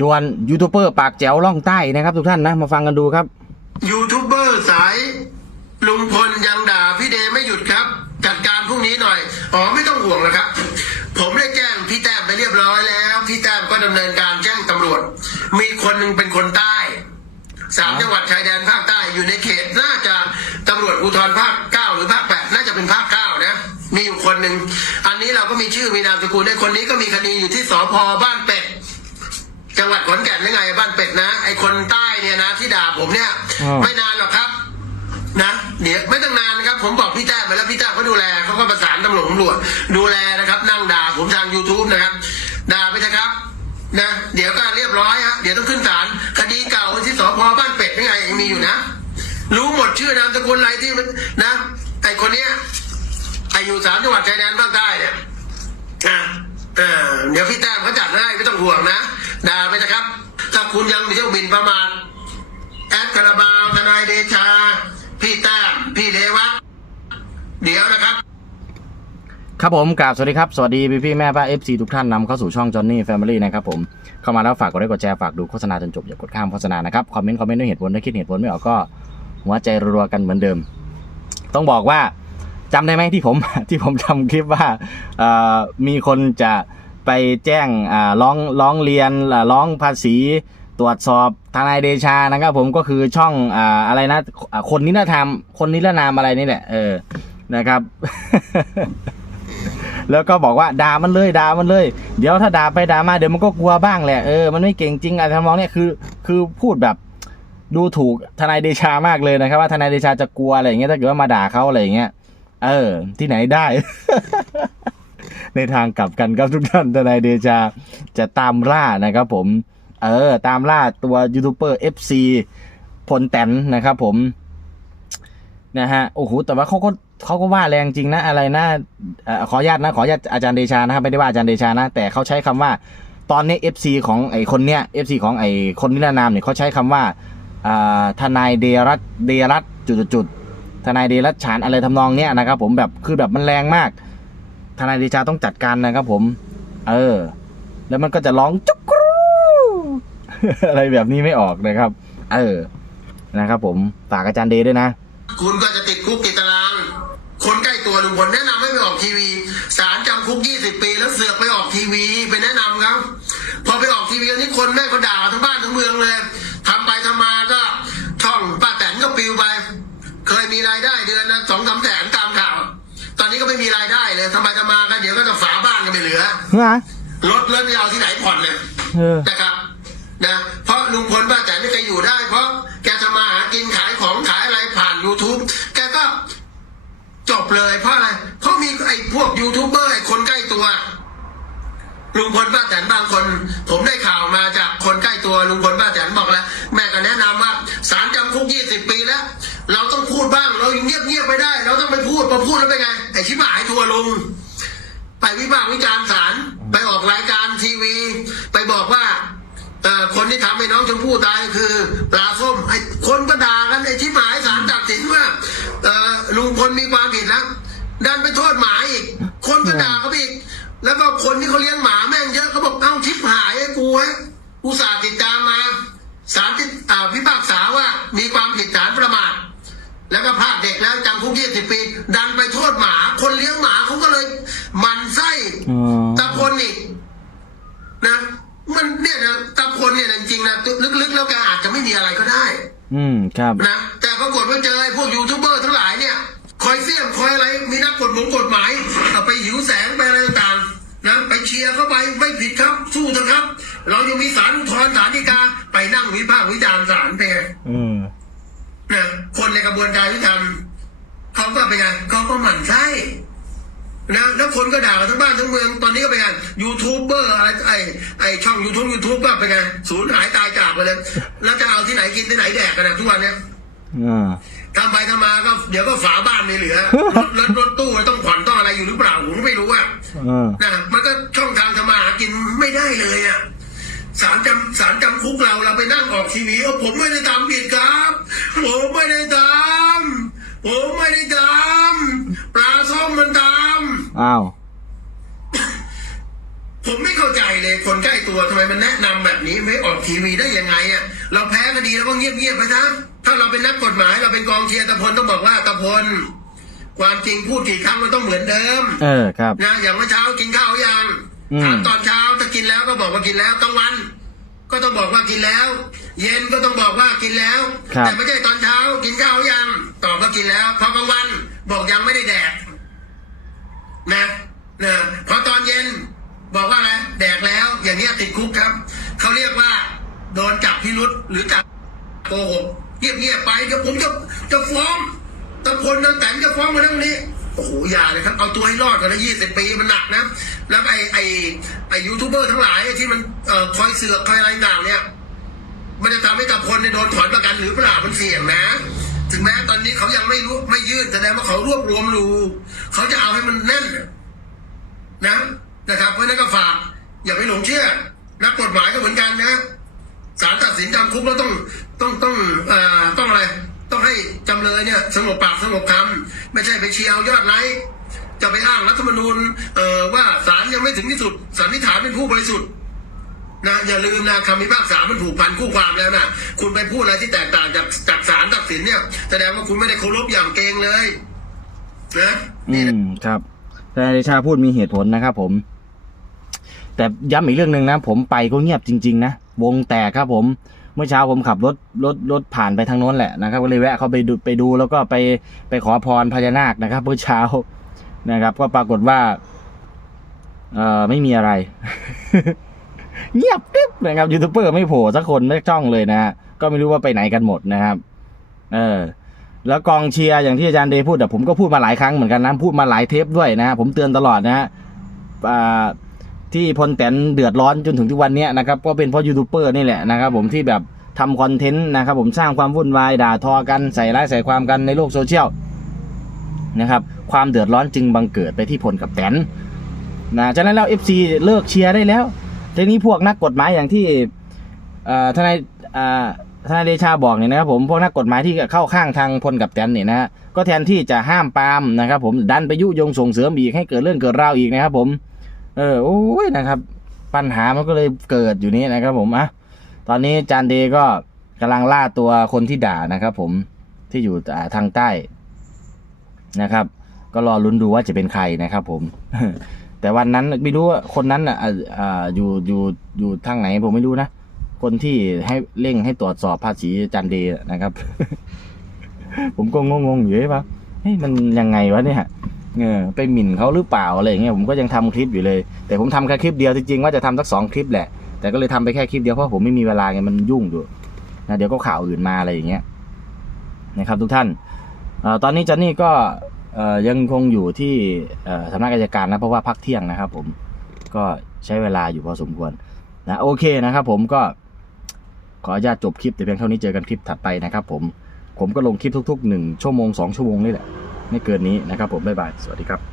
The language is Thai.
ดวนยูทูบเบอร์ปากแจ๋วล่องใต้นะครับทุกท่านนะ มาฟังกันดูครับ ยูทูบเบอร์สายลุงพลยังด่าพี่เดย์ไม่หยุดครับ จัดการพรุ่งนี้หน่อย อ๋อไม่ต้องห่วงนะครับ ผมได้แจ้งพี่แต้มไปเรียบร้อยแล้ว พี่แต้มก็ดำเนินการแจ้งตำรวจ มีคนหนึ่งเป็นคนใต้สามจังหวัดชายแดนภาคใต้อยู่ในเขตน่าจะตำรวจภูธรภาคเก้าหรือภาคแปดน่าจะเป็นภาคเก้านะมีอยู่คนหนึ่งอันนี้เราก็มีชื่อมีนามสกุลในคนนี้ก็มีคดีอยู่ที่สพบ้านเป็ด จังหวัดขอนแก่นหรือไงบ้านเป็ดนะ ไอคนใต้เนี่ยนะ ที่ด่าผมเนี่ยอ๋อไม่นานหรอกครับ นะเดี๋ยวไม่ต้องนานนะครับ ผมบอกพี่แต้มไปแล้วพี่แต้มเขาดูแลเขาก็ประสานตำรวจตำรวจดูแลนะครับ นั่งด่าผมทาง youtube นะครับด่าไปเถอะครับ นะ เดี๋ยวก็เรียบร้อยฮะเดี๋ยวต้องขึ้นศาลคดีเก่าที่สพบ้านเป็ดนี่ไงยังมีอยู่นะ รู้หมดชื่อนามสกุลอะไรที่มันนะ ไอคนเนี้ยไออยู่สามจังหวัดชายแดนภาคใต้เนี่ย อะเออเดี๋ยวพี่แต้มเขาจัดให้ไม่ต้องห่วงนะ ด่าไปนะครับ ถ้าคุณยังมีเที่ยวบินประมาทแอดคาราบาวทนายเดชา พี่แต้มพี่เดวัฒน์เดี๋ยวนะครับ ครับผมกราบสวัสดีครับ สวัสดีพี่พี่แม่ป้า FC ทุกท่านนำเข้าสู่ช่อง Johnny Family นะครับผมเข้ามาแล้วฝากกดไลค์กดแชร์ฝากดูโฆษณาจนจบอย่ากดข้ามโฆษณานะครับคอมเมนต์คอมเมนต์ด้วยเหตุผลถ้าคิดเหตุผลไม่ออกก็หัวใจรัวๆกันเหมือนเดิม ต้องบอกว่าจำได้ไหมที่ผม ที่ผมทำคลิปว่ามีคนจะ ไปแจ้งอ่าร้องร้องเรียนร้องภาษีตรวจสอบทนายเดชานะครับผมก็คือช่องอ่าอะไรนะ คนนิรธรรมคนนิรนามอะไรนี่แหละเออนะครับ แล้วก็บอกว่าด่ามันเลยด่ามันเลย เดี๋ยวถ้าด่าไปด่ามาเดี๋ยวมันก็กลัวบ้างแหละเออมันไม่เก่งจริงอะไรทำนองเนี้ยคือ คือพูดแบบดูถูกทนายเดชามากเลยนะครับ ว่าทนายเดชาจะกลัวอะไรอย่างเงี้ยถ้าเกิดว่ามาด่าเขาอะไรอย่างเงี้ยเออ ที่ไหนได้ ในทางกลับกันครับทุกท่านทนายเดชาจะตามล่านะครับผม เออ ตามล่าตัวยูทูบเบอร์ FC พลแตนนะครับผมนะฮะโอ้โหแต่ว่าเขาก็เขาก็ว่าแรงจริงนะอะไรนะออขออนุญาตนะขออนุญาตอาจารย์เดชานะครับไม่ได้ว่าอาจารย์เดชานะ แต่เขาใช้คำว่า ตอนนี้ FC ของไอ้คนเนี้ย FC ของไอ้คนนิรนามเนี่ยเขาใช้คำว่าอ่าทนายเดรัตเดรัตจุดจุดทนายเดรัตฉานอะไรทำนองเนี้ยนะครับผมแบบคือแบบมันแรงมาก ทนายเดชาต้องจัดการนะครับผม เออ แล้วมันก็จะร้องจุกกรูอะไรแบบนี้ไม่ออกนะครับ เออนะครับ ผมฝากอาจารย์เดด้วยนะ คุณก็จะติดคุกติดตาราง คนใกล้ตัวลุงพลแนะนำให้ไปออกทีวีศาลจำคุก 20 ปี แล้วเสือกไปออกทีวีไปแนะนำเขาพอไปออกทีวีอันนี้คนแม่งก็ด่าทั้งบ้านทั้งเมืองเลยทำไปทำมาก็ช่องป้าแตนก็ปิวไป เคยมีรายได้เดือนละสอง นนี้ก็ไม่มีรายได้เลยทำไปทำมาก็เดี๋ยวก็จะฝาบ้านกันไม่เหลือฮะรถเลิศจะเอาที่ไหนผ่อนเนี่ยเออนะครับนะเพราะลุงพลป้าแตนไม่เคยอยู่ได้ เพราะแกทำมาหากินขายของขายอะไรผ่าน YouTube แกก็จบเลยเพราะอะไรเพราะมีไอ้พวกยูทูบเบอร์ไอ้คนใกล้ตัวลุงพลป้าแตนบางคน ผมได้ ดบ้างเราเงียบเงียบไปได้ เราต้องไปพูดพอพูดแล้วเป็นไงไอ้ชิบหายทัวลง ไปวิพากษ์วิจารณ์ศาลไปออกรายการทีวี ไปบอกว่าคนที่ทำให้น้องชมพู่ตายคือปลาส้มไอ้คนก็ด่ากันไอ้ชิบหายศาลตัดสินว่าลุงพลมีความผิดแล้วดันไปโทษหมาอีก คนก็ด่าเขาอีก แล้วก็คนที่เขาเลี้ยงหมาแม่งเยอะเขาบอกเอ้าชิบหายไอ้กูฮะอุตส่าห์ติดตามมาศาลที่อ่าพิพากษาว่ามีความผิดฐานประมาท แล้วก็ภาคเด็กแล้วจำคุกยี่สิบปี ดันไปโทษหมา คนเลี้ยงหมาเขาก็เลยหมันไส้อ๋อตะพลอีกนะ มันเนี่ยนะตะพลเนี่ยนะจริงๆนะลึกๆ แล้วแกอาจจะไม่มีอะไรก็ได้ อืมครับนะแต่ปรากฏว่าเจอไอ้พวกยูทูบเบอร์ทั้งหลายเนี่ยคอยเสี่ยมคอยอะไรมีนักกฎหมายกฎหมายเอาไปหิวแสงไปอะไรต่างๆนะไปเชียร์เข้าไปไม่ผิดครับสู้เถอะครับ เรายังมีศาลอุทธรณ์ศาลฎีกาไปนั่งวิพากษ์วิจารณ์ศาลเป็นไงอืม นะคนในกระบวนการยุติธรรมเขาก็เป็นไงเขาก็หมั่นไส้นะแล้วคนก็ด่ากันทั้งบ้านทั้งเมือง ตอนนี้ก็เป็นไงยูทูบเบอร์อะไรไอไอช่องยูทูบยูทูบก็เป็นไงสูญหายตายจากไปเลยแล้วจะเอาที่ไหนกินที่ไหนแดกกันนะทุกวันเนี้ยอ่าทำไปทำมาก็เดี๋ยวก็ฝาบ้านไม่เหลือรถรถรถตู้ต้องผ่อนต้องอะไรอยู่หรือเปล่าผมก็ไม่รู้อะอ่านะมันก็ช่องทางทำมาหากินไม่ได้เลยอะ สารจำสารจำคุกเราเราไปนั่งออกทีวีเออผมไม่ได้ทำผิดครับ ผมไม่ได้ทำผมไม่ได้ทำปลาส้มมันทอ้าวำผผมไม่เข้าใจเลยคนใกล้ตัวทำไมมันแนะนำแบบนี้ไม่ออกทีวีได้ยังไงอะเราแพ้คดีเราก็เงียบๆไปซะถ้าเราเป็นนักกฎหมายเราเป็นกองเชียร์ตะพลต้องบอกว่าตะพลความจริงพูดกี่ครั้งมันต้องเหมือนเดิม เออครับนะอย่างเมื่อเช้ากินข้าวยังอืม ถามตอนเช้าถ้ากินแล้วก็บอกว่ากินแล้วกลางวัน ก็ต้องบอกว่ากินแล้ว เย็นก็ต้องบอกว่ากินแล้วครับแต่ไม่ใช่ตอนเช้ากินข้าวยังตอบว่ากินแล้วพอกลางวันบอกยังไม่ได้แดกนะนะพอตอนเย็นบอกว่าอะไรแดกแล้ว อย่างเนี้ยติดคุกครับเขาเรียกว่า โดนจับพิรุษหรือจับโกหกเงียบๆไปเดี๋ยวผมจะจะฟ้องตะพลตั้งแต่จะฟ้องมาเรื่องนี้ โอ้โหอย่าเลยครับ เอาตัวให้รอดก่อนนะยี่สิบปีมันหนักนะ แล้วไอ้ไอ้ไอ้ยูทูบเบอร์ทั้งหลายที่มันเอ่อคอยเสือกคอยอะไรต่างเนี่ย มันจะทำให้ตะพลเนี่ยโดนถอนประกันหรือเปล่ามันเสี่ยงนะ ถึงแม้ตอนนี้เขายังไม่รู้ไม่ยื่นแสดงว่าเขารวบรวมรูเขาจะเอาให้มันแน่นนะนะครับเพราะฉะนั้นก็ฝากอย่าไปหลงเชื่อนักกฎหมายก็เหมือนกันนะศาลตัดสินจำคุกแล้วต้องต้องต้องเอ่อ เลยเนี่ยสงบปากสงบคำไม่ใช่ไปเชียร์ยอดไลค์จะไปอ้างรัฐธรรมนูญเอ่อว่าศาลยังไม่ถึงที่สุดสันนิษฐานเป็นผู้บริสุทธิ์นะอย่าลืมนะคำพิพากษามันผูกพันคู่ความแล้วนะคุณไปพูดอะไรที่แตกต่างจากจากศาลตัดสินเนี่ยแสดงว่าคุณไม่ได้เคารพอย่างเกรงเลยนะอืนี่นะมครับทนายเดชาพูดมีเหตุผลนะครับผม แต่ย้ำอีกเรื่องหนึ่งนะ ผมไปก็เงียบจริง ๆ นะ วงแตกครับผม เมื่อเช้าผมขับรถรถรถผ่านไปทางโน้นแหละนะครับ ก็เลยแวะเข้าไปดูไปดูแล้วก็ไปไปขอพรพญานาคนะครับเมื่อเช้านะครับ ก็ปรากฏว่าเอ่อไม่มีอะไร เงียบกริบนะครับยูทูบเบอร์ไม่โผล่สักคนไม่จ้องเลยนะฮะก็ไม่รู้ว่าไปไหนกันหมดนะครับ เออ แล้วกองเชียร์อย่างที่อาจารย์เดย์พูดแต่ผมก็พูดมาหลายครั้งเหมือนกันนะพูดมาหลายเทปด้วยนะฮะผมเตือนตลอดนะฮะอ่า ที่พลแตนเดือดร้อนจนถึงทุกวันนี้นะครับก็เป็นเพราะยูทูบเบอร์นี่แหละนะครับผมที่แบบทำคอนเทนต์นะครับผมสร้างความวุ่นวายด่าทอกันใส่ร้ายใส่ความกันในโลกโซเชียลนะครับความเดือดร้อนจึงบังเกิดไปที่พลกับแตนนะฉะนั้นแล้ว FC เลิกเชียร์ได้แล้วทีนี้พวกนักกฎหมายอย่างที่ทนายทนายเดชาบอกเนี่ยนะครับผมพวกนักกฎหมายที่เข้าข้างทางพลกับแตนเนี่ยนะฮะก็แทนที่จะห้ามปามนะครับผมดันไปยุยงส่งเสริมอีกให้เกิดเรื่องเกิดราวอีกนะครับผม เออโอ้ยนะครับ ปัญหามันก็เลยเกิดอยู่นี้นะครับ ผมอะตอนนี้จานเดก็กำลังล่าตัวคนที่ด่านะครับ ผมที่อยู่อ่ทางใต้นะครับ ก็รอลุ้นดูว่าจะเป็นใครนะครับ ผม แต่วันนั้นไม่รู้ว่าคนนั้นอะอ่าอ่าอยู่อยู่อยู่ทางไหน ผมไม่รู้นะคนที่ให้เร่งให้ตรวจสอบภาษีจันเดย์นะครับ ผมก็งงๆอยู่ว่าเฮ้ยมันยังไงวะเนี่ย เออไปหมิ่นเขาหรือเปล่าอะไรอย่างเงี้ยผมก็ยังทำคลิปอยู่เลย แต่ผมทำแค่คลิปเดียวจริงๆว่าจะทำสักสองคลิปแหละ แต่ก็เลยทำไปแค่คลิปเดียวเพราะผมไม่มีเวลาไงมันยุ่งอยู่นะเดี๋ยวก็ข่าวอื่นมาอะไรอย่างเงี้ยนะครับทุกท่านอตอนนี้จันนี่ก็ยังคงอยู่ที่สำนักอายการนะเพราะว่าพักเที่ยงนะครับ ผมก็ใช้เวลาอยู่พอสมควรนะโอเคนะครับ ผมก็ขออนุญาตจบคลิปแต่เพียงเท่านี้เจอกันคลิปถัดไปนะครับ ผมผมก็ลงคลิปทุกๆหนึ่งชั่วโมงสองชั่วโมงนี่แหละ ไม่เกินนี้นะครับผมบ๊ายบายสวัสดีครับ